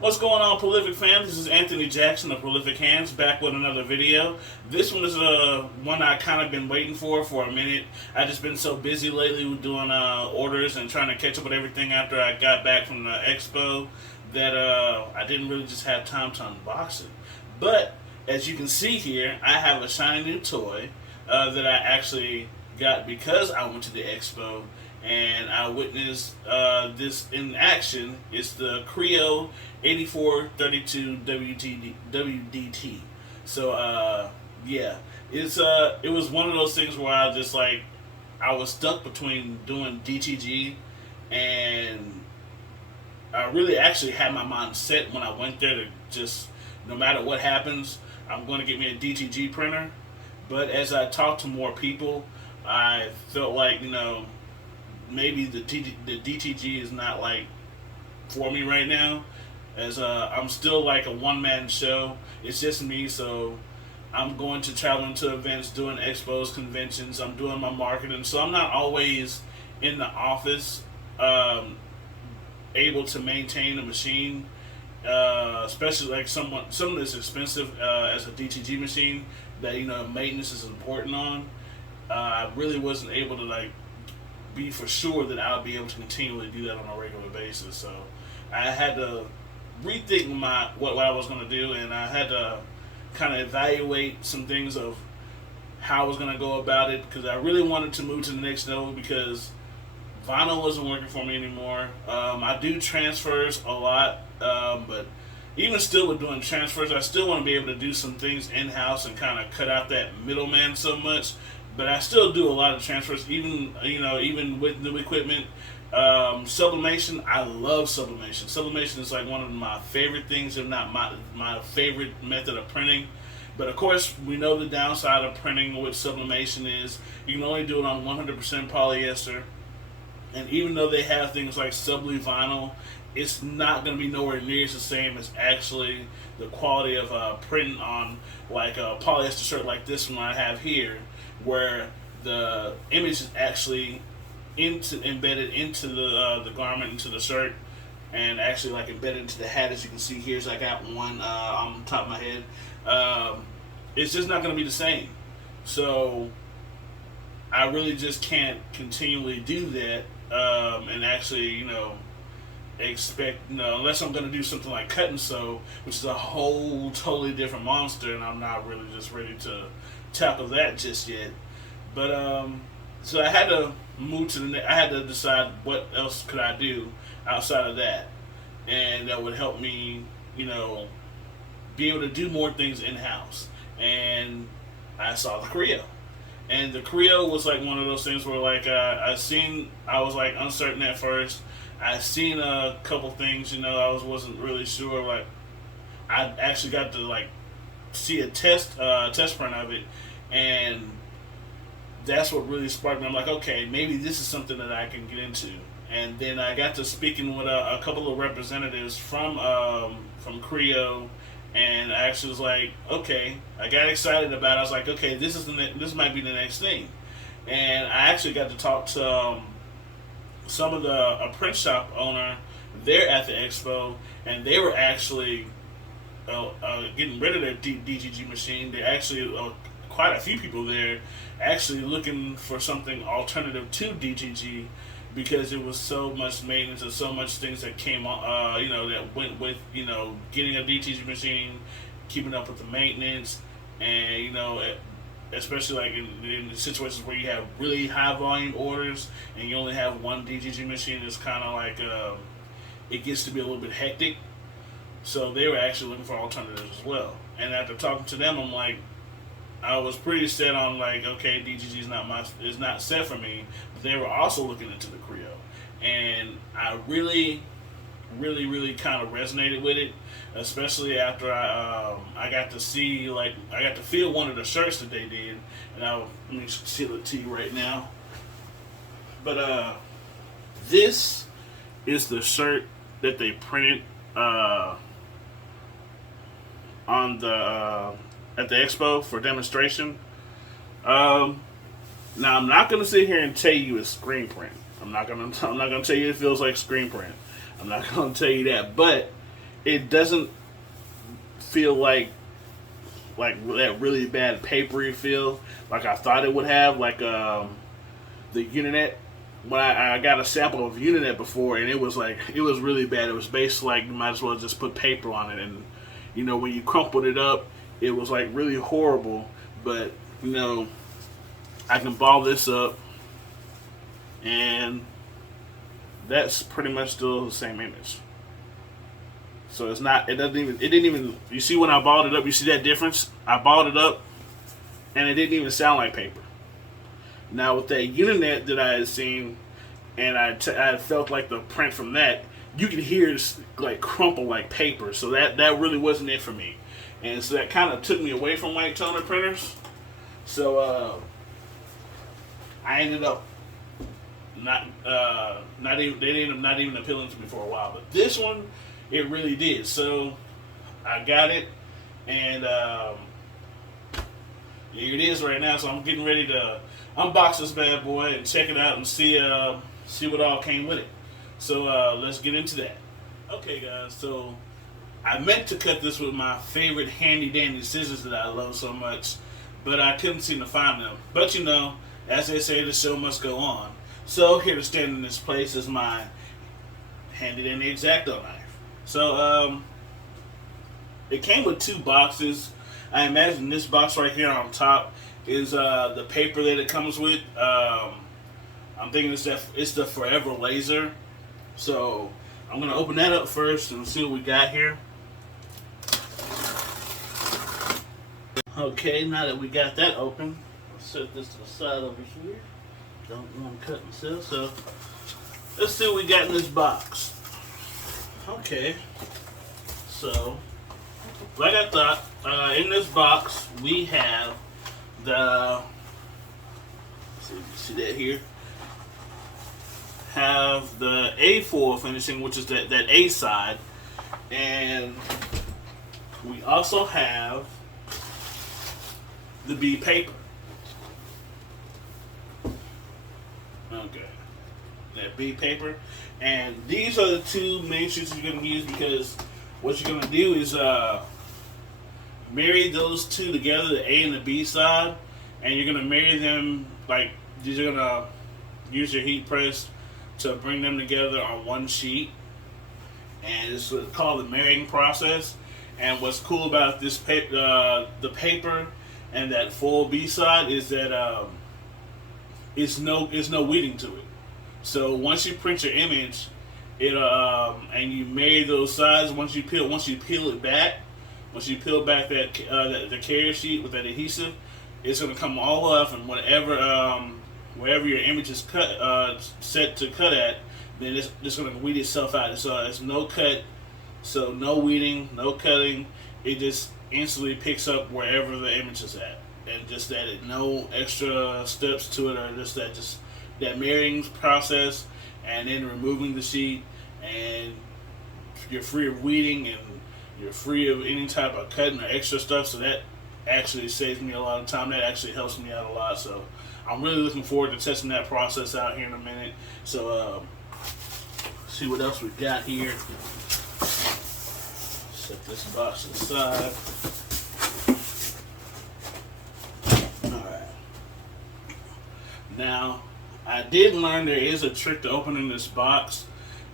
What's going on, Prolific fam? This is Anthony Jackson of Prolific Hands, back with another video. This one is one I kind of been waiting for a minute. I just been so busy lately with doing orders and trying to catch up with everything after I got back from the expo that I didn't really just have time to unbox it. But as you can see here, I have a shiny new toy that I actually got because I went to the expo and I witnessed this in action. It's the Crio 8432 WDT. So yeah, it was one of those things where I was stuck between doing DTG, and I really actually had my mind set when I went there to just, no matter what happens, I'm going to get me a DTG printer. But as I talked to more people, I felt like, maybe the DTG is not like for me right now, as I'm still like a one-man show. It's just me, so I'm going to traveling to events, doing expos, conventions. I'm doing my marketing, so I'm not always in the office, able to maintain a machine, especially like something that's expensive as a DTG machine that maintenance is important on. I really wasn't able to be for sure that I'll be able to continually do that on a regular basis. So I had to rethink what I was going to do, and I had to kind of evaluate some things of how I was going to go about it, because I really wanted to move to the next level because vinyl wasn't working for me anymore. I do transfers a lot, but even still with doing transfers, I still want to be able to do some things in-house and kind of cut out that middleman so much. But I still do a lot of transfers, even with new equipment. Sublimation, I love sublimation. Sublimation is like one of my favorite things, if not my favorite method of printing. But of course, we know the downside of printing with sublimation is you can only do it on 100% polyester. And even though they have things like subli vinyl, it's not going to be nowhere near the same as actually the quality of printing on like a polyester shirt like this one I have here, where the image is actually embedded into the garment, into the shirt, and actually like embedded into the hat, as you can see here. So I got one on the top of my head. It's just not going to be the same. So I really just can't continually do that, and actually, expect, unless I'm going to do something like cut and sew, which is a whole totally different monster, and I'm not really just ready to tackle that just yet. But so I had to move to I had to decide what else could I do outside of that, and that would help me, be able to do more things in house. And I saw the Crio. And the Crio was like one of those things where I was like uncertain at first. I seen a couple things, wasn't really sure. Like I actually got to see a test print of it, and that's what really sparked me. I'm like, okay, maybe this is something that I can get into. And then I got to speaking with a couple of representatives from Crio, and I actually was like, okay, I got excited about it. I was like, okay, this might be the next thing. And I actually got to talk to some of a print shop owner there at the expo, and they were actually getting rid of their DGG machine. They actually quite a few people there actually looking for something alternative to DGG, because it was so much maintenance and so much things that came on, that went with, getting a DTG machine, keeping up with the maintenance, and, especially like in situations where you have really high volume orders and you only have one DGG machine, it's kind of like, it gets to be a little bit hectic. So they were actually looking for alternatives as well. And after talking to them, I was pretty set on okay, DGG is not set for me, but they were also looking into the Crio, and I really, really, really kind of resonated with it, especially after I got to see I got to feel one of the shirts that they did, and let me seal it to you right now. But this is the shirt that they printed on the at the expo for demonstration. Now I'm not gonna sit here and tell you it's screen print. I'm not gonna tell you it feels like screen print. I'm not gonna tell you that, but it doesn't feel like that really bad papery feel like I thought it would have. Like the Uninet. When I got a sample of Uninet before, and it was really bad. It was basically like you might as well just put paper on it, and when you crumpled it up, it was like really horrible. But I can ball this up, and that's pretty much still the same image. So it's not. It doesn't even. It didn't even. You see when I balled it up. You see that difference? I balled it up, and it didn't even sound like paper. Now with that Uninet that I had seen, and I felt like the print from that, you could hear it like crumple like paper. So that really wasn't it for me, and so that kind of took me away from white toner printers. So I ended up not even they ended up not even appealing to me for a while. But this one, it really did. So I got it, and here it is right now. So I'm getting ready to unbox this bad boy and check it out and see what all came with it. So let's get into that. Okay, guys. So I meant to cut this with my favorite handy dandy scissors that I love so much, but I couldn't seem to find them. But as they say, the show must go on. So here to stand in this place is my handy dandy X-Acto knife. So it came with 2 boxes. I imagine this box right here on top is the paper that it comes with. I'm thinking it's the Forever Laser. So I'm gonna open that up first and see what we got here. Okay, now that we got that open, let's set this to the side over here. Don't want to cut myself, so let's see what we got in this box. Okay, so like I thought, in this box we have the, see that here, have the A foil finishing, which is that A side, and we also have the B paper. Okay, that B paper, and these are the 2 main sheets you're going to use, because what you're going to do is marry those 2 together, the A and the B side, and you're going to marry them like you're going to use your heat press to bring them together on one sheet, and it's called the marrying process. And what's cool about this paper, the paper and that full B side, is that it's no weeding to it. So once you print your image, it and you marry those sides. Once you peel it back, once you peel back that the carrier sheet with that adhesive, it's going to come all off, and wherever your image is set to cut at, then it's going to weed itself out. So it's no cut, so no weeding, no cutting. It just instantly picks up wherever the image is at, and just that no extra steps to it, or just that marrying process, and then removing the sheet, and you're free of weeding, and you're free of any type of cutting or extra stuff. So that actually saves me a lot of time. That actually helps me out a lot. So I'm really looking forward to testing that process out here in a minute. So see what else we got here. Set this box aside. Alright. Now, I did learn there is a trick to opening this box.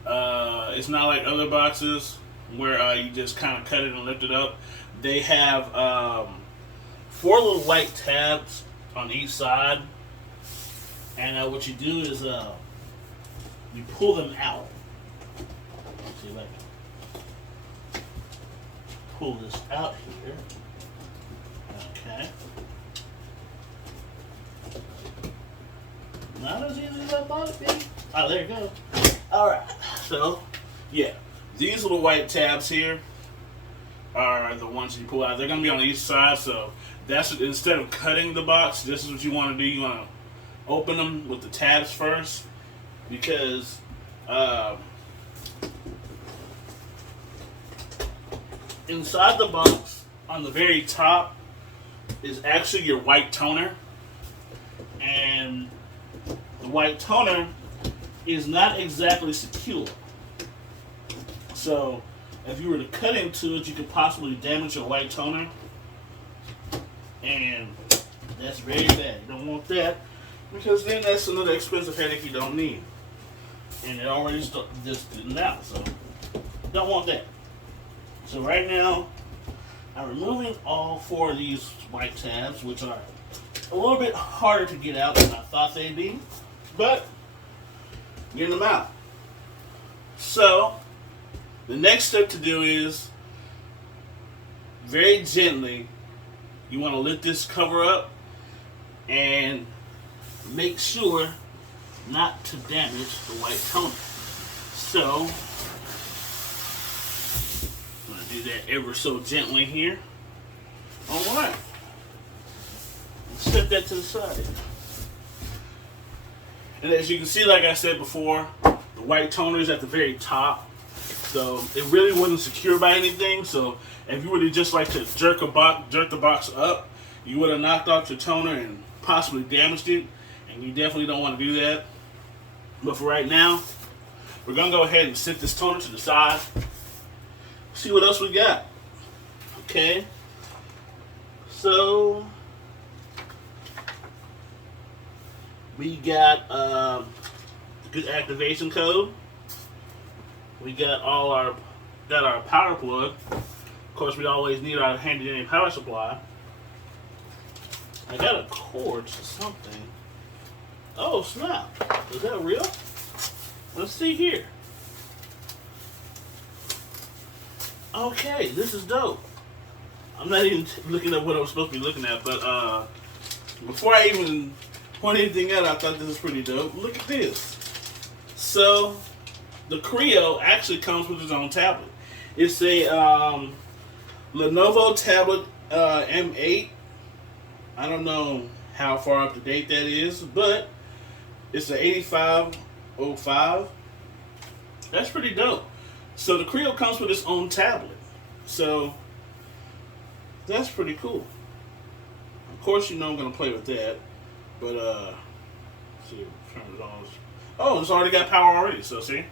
It's not like other boxes where you just kind of cut it and lift it up. They have 4 little white tabs on each side, and what you do is you pull them out. Let's see if I can pull this out here. Okay. Not as easy as I thought it'd be. Oh, there you go. Alright, so, yeah. These little white tabs here are the ones you pull out. They're going to be on each side, so that's instead of cutting the box, this is what you want to do. You want to open them with the tabs first, because inside the box, on the very top, is actually your white toner, and the white toner is not exactly secure. So if you were to cut into it, you could possibly damage your white toner, and that's very bad. You don't want that, because then that's another expensive headache you don't need, and it already just didn't out, so don't want that. So right now, I'm removing all 4 of these white tabs, which are a little bit harder to get out than I thought they'd be, but getting them out. So the next step to do is, very gently, you want to lift this cover up and make sure not to damage the white toner. So I'm going to do that ever so gently here. Alright. Set that to the side. And as you can see, like I said before, the white toner is at the very top. So it really wasn't secure by anything. So if you would have just like to jerk the box up, you would have knocked off your toner and possibly damaged it. And you definitely don't want to do that. But for right now, we're going to go ahead and set this toner to the side. See what else we got. Okay. So we got a good activation code. We got our power plug. Of course, we always need our handy dandy power supply. I got a cord to something. Oh snap! Is that real? Let's see here. Okay, this is dope. I'm not even looking at what I'm supposed to be looking at, but before I even point anything out, I thought this was pretty dope. Look at this. So the Crio actually comes with its own tablet. It's a Lenovo tablet M8. I don't know how far up to date that is, but it's an 8505. That's pretty dope. So the Crio comes with its own tablet. So that's pretty cool. Of course, you know I'm gonna play with that, but let's see, turn it on. Oh, it's already got power already. So see,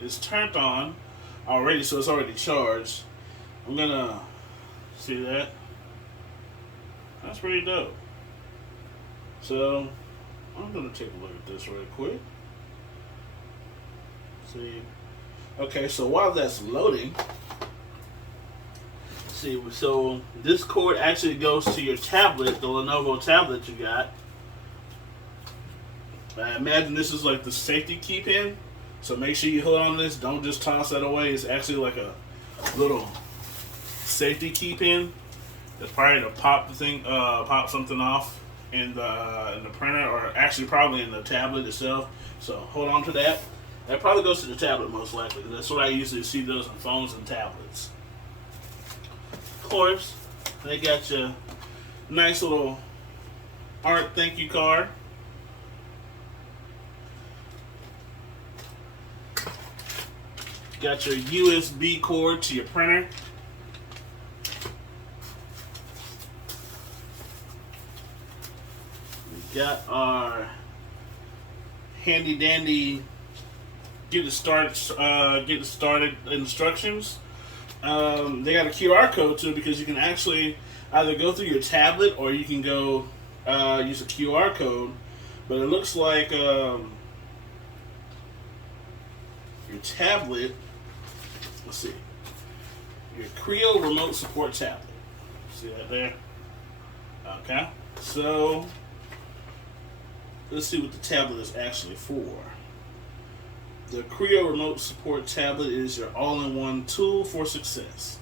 it's turned on already, so it's already charged. I'm gonna see that. That's pretty dope. So I'm gonna take a look at this real quick. See, okay, so while that's loading, see, so this cord actually goes to your tablet, the Lenovo tablet you got. I imagine this is like the safety key pin, so make sure you hold on to this. Don't just toss that away. It's actually like a little safety key pin. That's probably to pop the thing, pop something off in the printer, or actually probably in the tablet itself. So hold on to that. That probably goes to the tablet most likely. That's what I usually see those on phones and tablets. Of course, they got your nice little art thank you card. Got your USB cord to your printer. We got our handy dandy get it started instructions. They got a QR code too, because you can actually either go through your tablet or you can go use a QR code. But it looks like your tablet. Let's see, your Crio remote support tablet. See that there? Okay, so let's see what the tablet is actually for. The Crio remote support tablet is your all-in-one tool for success.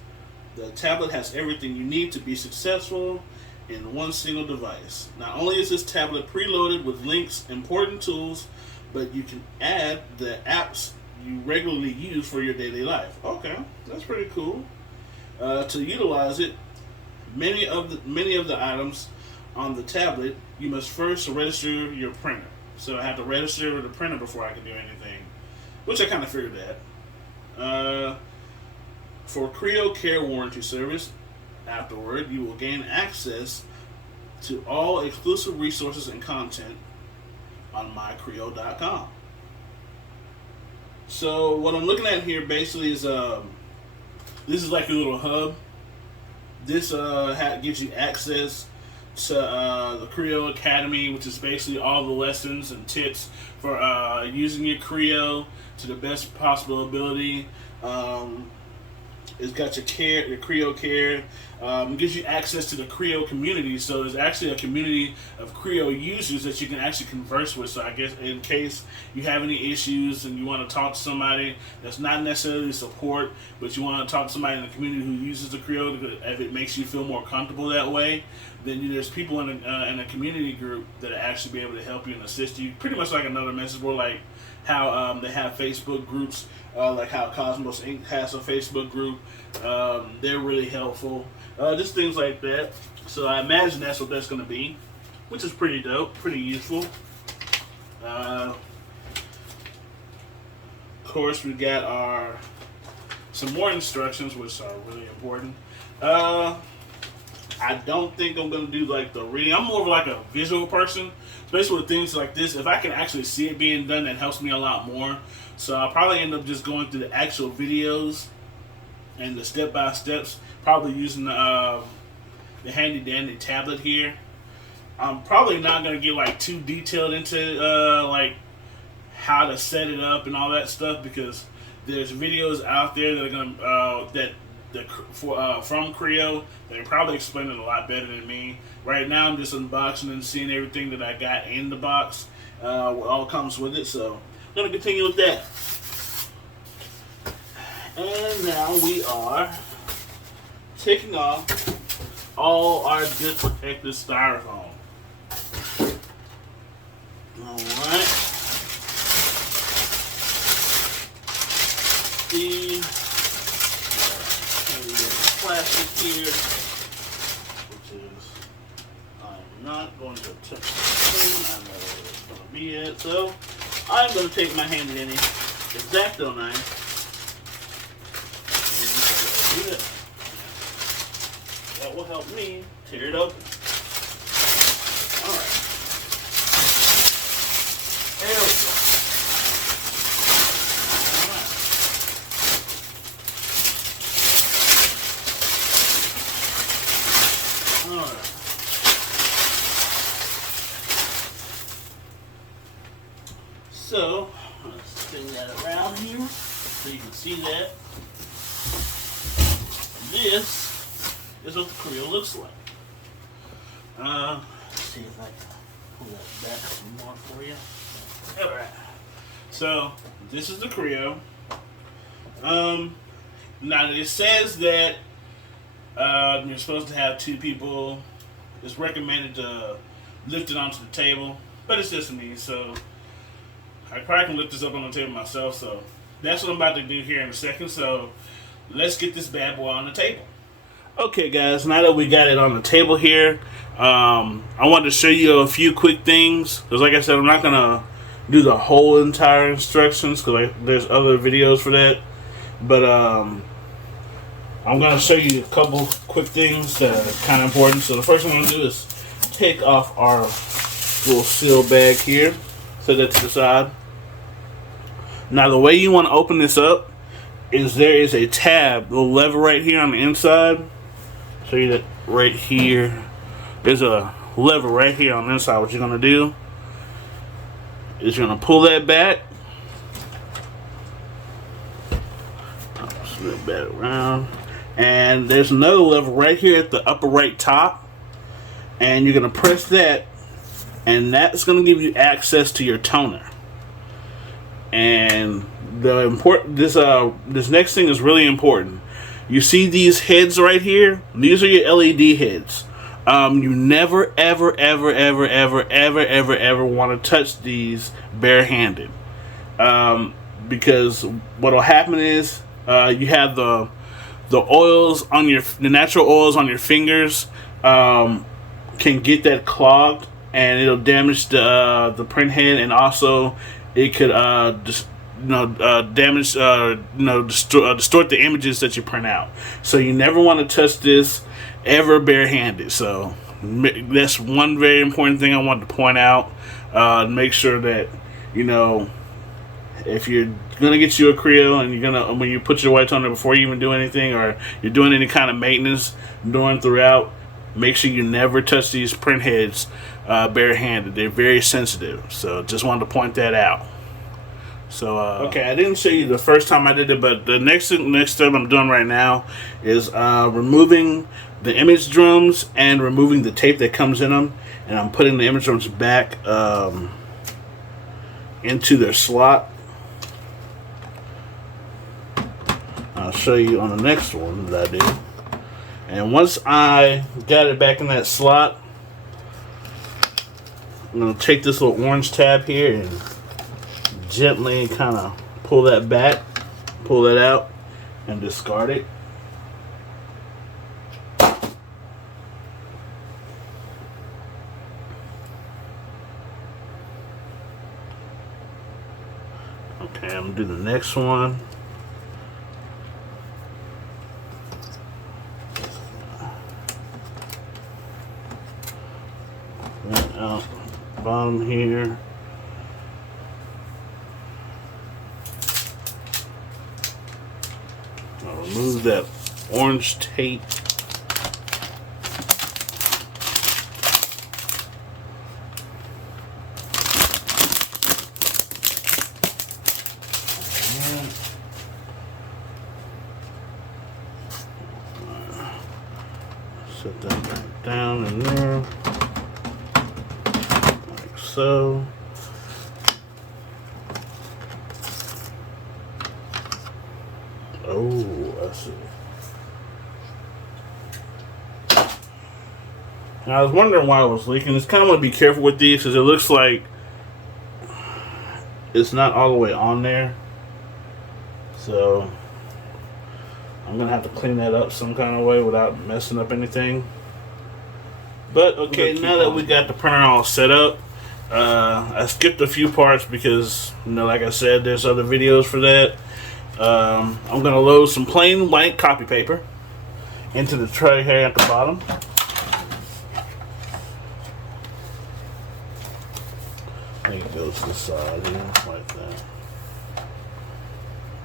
The tablet has everything you need to be successful in one single device. Not only is this tablet preloaded with links, important tools, but you can add the apps you regularly use for your daily life. Okay, that's pretty cool. To utilize it, many of the items on the tablet, you must first register your printer. So I have to register the printer before I can do anything, which I kind of figured that. For Crio Care Warranty Service, afterward, you will gain access to all exclusive resources and content on mycrio.com. So what I'm looking at here basically is this is like a little hub. This gives you access to the Crio Academy, which is basically all the lessons and tips for using your Crio to the best possible ability. It's got your Crio Care. It gives you access to the Crio community. So there's actually a community of Crio users that you can actually converse with. So I guess in case you have any issues and you want to talk to somebody that's not necessarily support, but you want to talk to somebody in the community who uses the Crio, if it makes you feel more comfortable that way, then there's people in a community group that will actually be able to help you and assist you. Pretty much like another message board, like how they have Facebook groups, like how Cosmos Inc. has a Facebook group. They're really helpful. Just things like that. So I imagine that's what that's going to be, which is pretty dope, pretty useful. Of course, we got some more instructions, which are really important. I don't think I'm going to do like the reading. I'm more of like a visual person. Especially with things like this, if I can actually see it being done, that helps me a lot more. So I'll probably end up just going through the actual videos and the step-by-steps, probably using the handy-dandy tablet here. I'm probably not going to get like too detailed into like how to set it up and all that stuff, because there's videos out there that are going to from Crio that probably explain it a lot better than me. Right now I'm just unboxing and seeing everything that I got in the box, what all comes with it. So I'm going to continue with that. And now we are taking off all our good protective styrofoam. Alright. See, plastic here, which is, I'm not going to touch the thing. I know where it's going to be at, so I'm going to take my handy dandy X-Acto knife and do that. That will help me tear it open. Alright. There we go. So, let's spin that around here so you can see that. This is what the Crio looks like. Let's see if I can pull that back some more for you. Alright. So, this is the Crio. Now it says that you're supposed to have 2 people. It's recommended to lift it onto the table, but it's just me, so I probably can lift this up on the table myself. So that's what I'm about to do here in a second. So let's get this bad boy on the table. Okay, guys, now that we got it on the table here, I wanted to show you a few quick things. Because like I said, I'm not going to do the whole entire instructions, because there's other videos for that. But I'm going to show you a couple quick things that are kind of important. So the first thing I'm going to do is take off our little seal bag here. Set that to the side. Now the way you want to open this up is there is a tab, the lever right here on the inside. Show you that right here. There's a lever right here on the inside. What you're going to do is you're going to pull that back. I'll spin it back around. And there's another lever right here at the upper right top. And you're going to press that. And that's going to give you access to your toner. And this next thing is really important. You see these heads right here? These are your LED heads. You never, ever, ever, ever, ever, ever, ever, ever want to touch these barehanded. Because what will happen is you have the oils on the natural oils on your fingers can get that clogged, and it'll damage the print head, and also it could damage distort the images that you print out. So you never want to touch this ever barehanded. So that's one very important thing I wanted to point out. Make sure that if you're gonna get you a Crio and you're gonna, when you put your white toner before you even do anything, or you're doing any kind of maintenance during throughout, make sure you never touch these print heads barehanded. They're very sensitive. So just wanted to point that out. So okay, I didn't show you the first time I did it, but the next step I'm doing right now is removing the image drums and removing the tape that comes in them, and I'm putting the image drums back into their slot. I'll show you on the next one that I did. And once I got it back in that slot, I'm going to take this little orange tab here and gently kind of pull that back, pull that out, and discard it. Okay, I'm going to do the next one. Out bottom here. I'll remove that orange tape. Set that back down in there. So I see. And I was wondering why it was leaking. Just kind of want to be careful with these because it looks like it's not all the way on there. So I'm gonna have to clean that up some kind of way without messing up anything. But okay, now that we got the printer all set up, I skipped a few parts because, you know, like I said, there's other videos for that. I'm going to load some plain white copy paper into the tray here at the bottom. I think it goes to the side here, like that.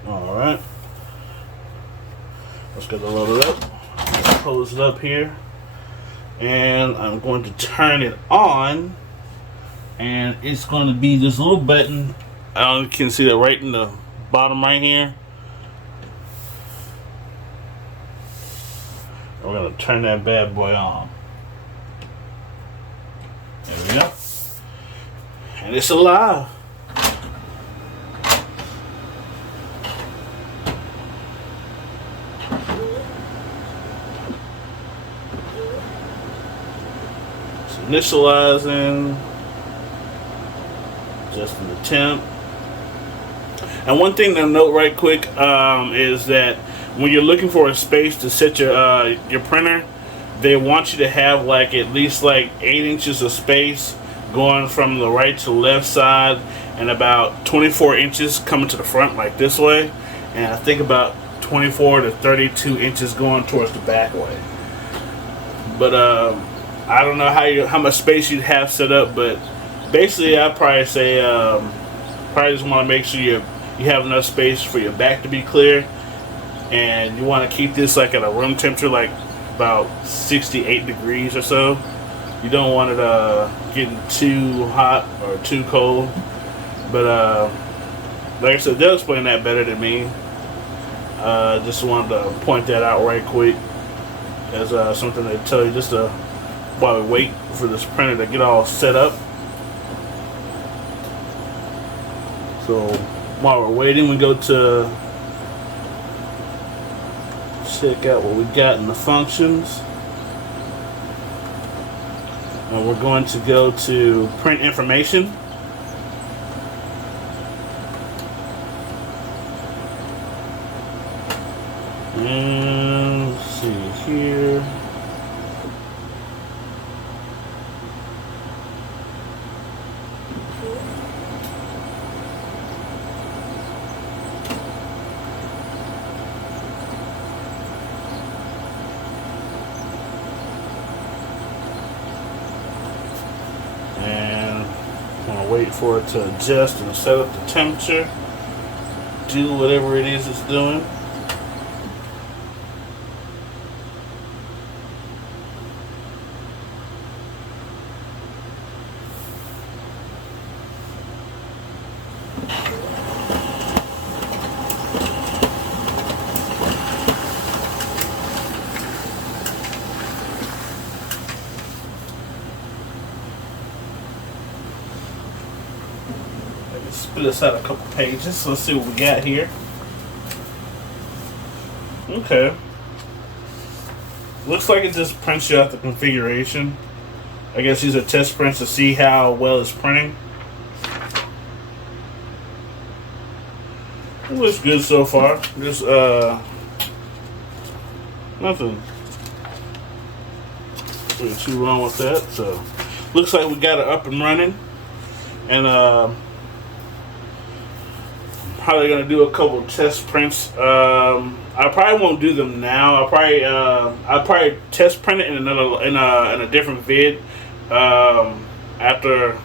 Alright. Let's get it loaded up. Close it up here. And I'm going to turn it on. And it's going to be this little button. You can see that right in the bottom right here. And we're going to turn that bad boy on. There we go. And it's alive. It's initializing. Just in the temp. And one thing to note right quick is that when you're looking for a space to set your printer, they want you to have like at least like 8 inches of space going from the right to the left side, and about 24 inches coming to the front like this way, and I think about 24 to 32 inches going towards the back way. But I don't know how much space you'd have set up, but basically, I'd probably say, probably just want to make sure you have enough space for your back to be clear, and you want to keep this like at a room temperature, like about 68 degrees or so. You don't want it getting too hot or too cold. But like I said, they'll explain that better than me. Just wanted to point that out right quick as something to tell you, just while we wait for this printer to get all set up. So while we're waiting, we go to check out what we got in the functions. And we're going to go to print information. And let's see here. And I'm going to wait for it to adjust and set up the temperature. do whatever it is it's doing. Spit us out a couple pages. Let's see what we got here. Okay. Looks like it just prints you out the configuration. I guess these are test prints to see how well it's printing. It looks good so far. Just nothing really too wrong with that. So looks like we got it up and running. And probably gonna do a couple test prints. I probably won't do them now. I'll probably test print it in a different vid after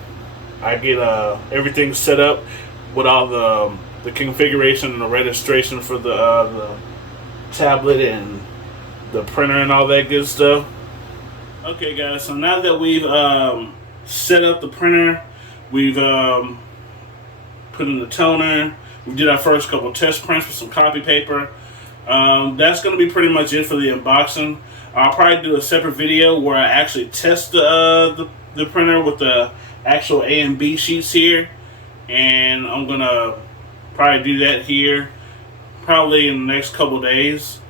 I get everything set up with all the configuration and the registration for the tablet and the printer and all that good stuff. Okay, guys. So now that we've set up the printer, we've put in the toner. We did our first couple test prints with some copy paper. That's going to be pretty much it for the unboxing. I'll probably do a separate video where I actually test the printer with the actual A and B sheets here. And I'm going to probably do that here probably in the next couple days.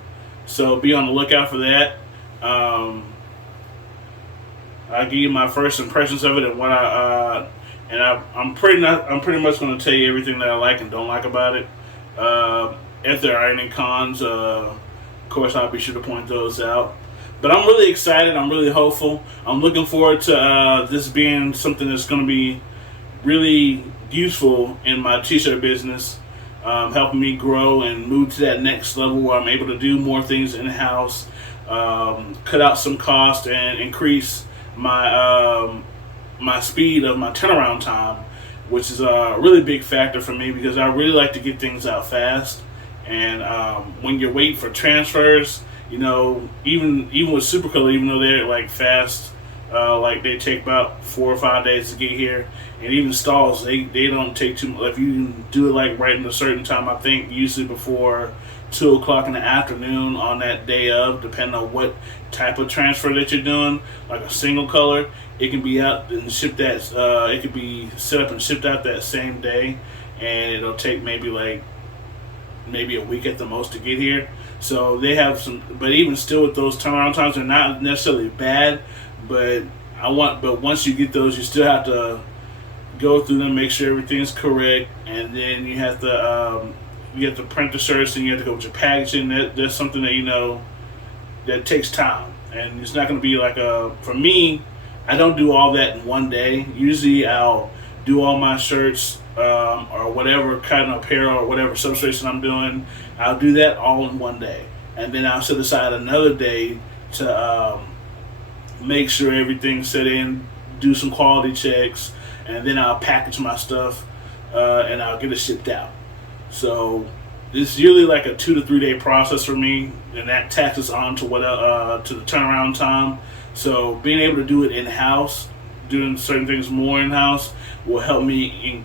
So be on the lookout for that. I'll give you my first impressions of it and what I'm pretty much going to tell you everything that I like and don't like about it. If there are any cons, of course, I'll be sure to point those out. But I'm really excited. I'm really hopeful. I'm looking forward to this being something that's going to be really useful in my t-shirt business, helping me grow and move to that next level where I'm able to do more things in-house, cut out some cost, and increase my my speed of my turnaround time, which is a really big factor for me because I really like to get things out fast. And when you're waiting for transfers, you know, even with Supercolor, even though they're like fast, like they take about 4 or 5 days to get here, and even stalls, they don't take too much. If you do it like right in a certain time, I think usually before 2 o'clock in the afternoon on that day of, depending on what type of transfer that you're doing, like a single color, it can be out and shipped that. It could be set up and shipped out that same day, and it'll take maybe a week at the most to get here. So they have some, but even still with those turnaround times, they're not necessarily bad. But once you get those, you still have to go through them, make sure everything's correct, and then you have to print the shirts, and you have to go with your packaging. That's something that that takes time, and it's not going to be like for me. I don't do all that in one day. Usually I'll do all my shirts or whatever kind of apparel or whatever substrate I'm doing. I'll do that all in one day. And then I'll set aside another day to make sure everything's set in, do some quality checks, and then I'll package my stuff and I'll get it shipped out. So it's usually like a 2 to 3 day process for me, and that taxes on to to the turnaround time. So being able to do it in-house, doing certain things more in-house, will help me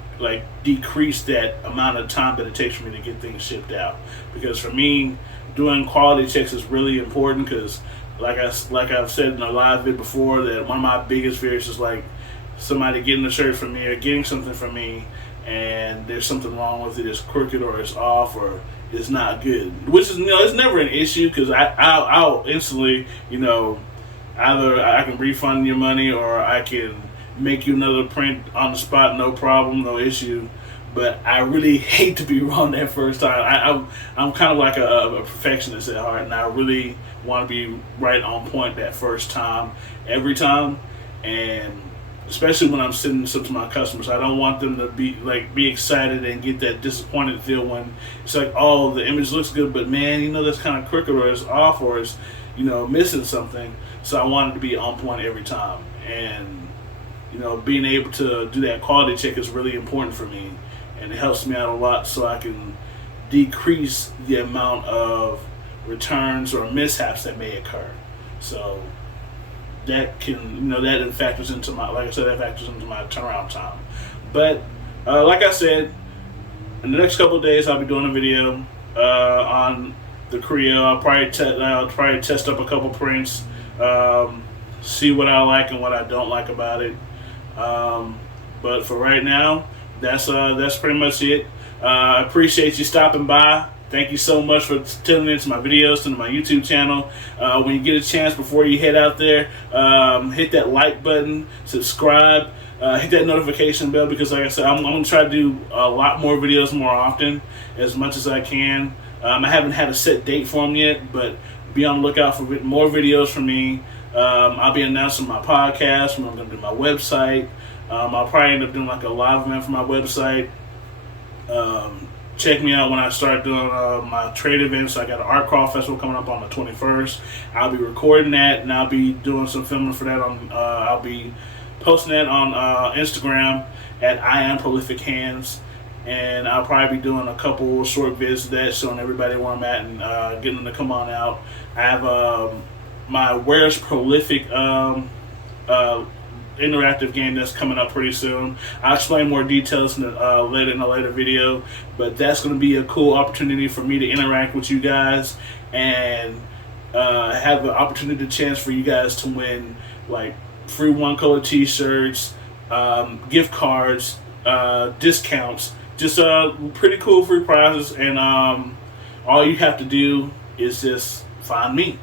decrease that amount of time that it takes for me to get things shipped out. Because for me, doing quality checks is really important because, like I've said in a live vid before, that one of my biggest fears is like somebody getting a shirt from me or getting something from me, and there's something wrong with it, it's crooked or it's off or it's not good. Which is it's never an issue because I'll instantly either I can refund your money or I can make you another print on the spot, no problem, no issue. But I really hate to be wrong that first time. I'm kind of like a perfectionist at heart, and I really want to be right on point that first time, every time. And especially when I'm sending stuff to my customers, I don't want them to be excited and get that disappointed feel when it's like, oh, the image looks good, but man, that's kind of crooked or it's off or it's missing something. So I want it to be on point every time, and being able to do that quality check is really important for me, and it helps me out a lot so I can decrease the amount of returns or mishaps that may occur. So that can, that factors into my, like I said, that factors into my turnaround time. But like I said, in the next couple of days I'll be doing a video on the Crio. I'll probably test up a couple prints, see what I like and what I don't like about it. But for right now, that's pretty much it. I appreciate you stopping by. Thank you so much for tuning into my videos, to my YouTube channel. When you get a chance, before you head out there, hit that like button, subscribe, hit that notification bell, because like I said, I'm going to try to do a lot more videos more often, as much as I can. I haven't had a set date for them yet, but be on the lookout for more videos from me. I'll be announcing my podcast, when I'm going to do my website. I'll probably end up doing like a live event for my website. Check me out when I start doing my trade events. I got an art crawl festival coming up on the 21st. I'll be recording that, and I'll be doing some filming for that. I'll be posting that on Instagram at I Am Prolific Hands, and I'll probably be doing a couple short vids of that, showing everybody where I'm at and getting them to come on out. I have my Where's Prolific interactive game that's coming up pretty soon. I'll explain more details in a later video, but that's going to be a cool opportunity for me to interact with you guys and have the opportunity, chance for you guys to win like free one color t-shirts, gift cards, discounts, just pretty cool free prizes. And all you have to do is just find me.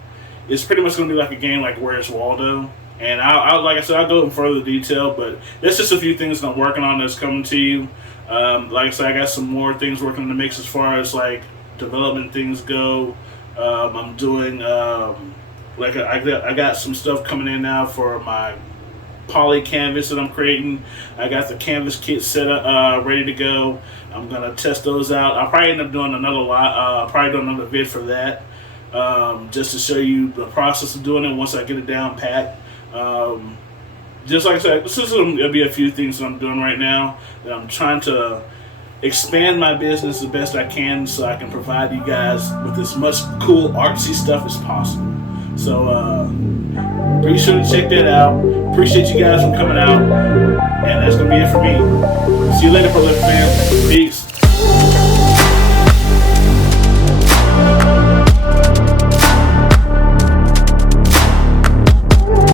It's pretty much going to be like a game like Where's Waldo. And I'll like I said, I'll go in further detail, but there's just a few things that I'm working on that's coming to you. Like I said, I got some more things working in the mix as far as like development things go. I'm doing I got some stuff coming in now for my poly canvas that I'm creating. I got the canvas kit set up, ready to go. I'm gonna test those out. I'll probably end up doing probably do another vid for that, just to show you the process of doing it once I get it down pat. Just like I said, this is going to be a few things that I'm doing right now, that I'm trying to expand my business the best I can, so I can provide you guys with as much cool artsy stuff as possible. So be sure to check that out. Appreciate you guys for coming out, and that's going to be it for me. See you later, Prolific fans. Peace.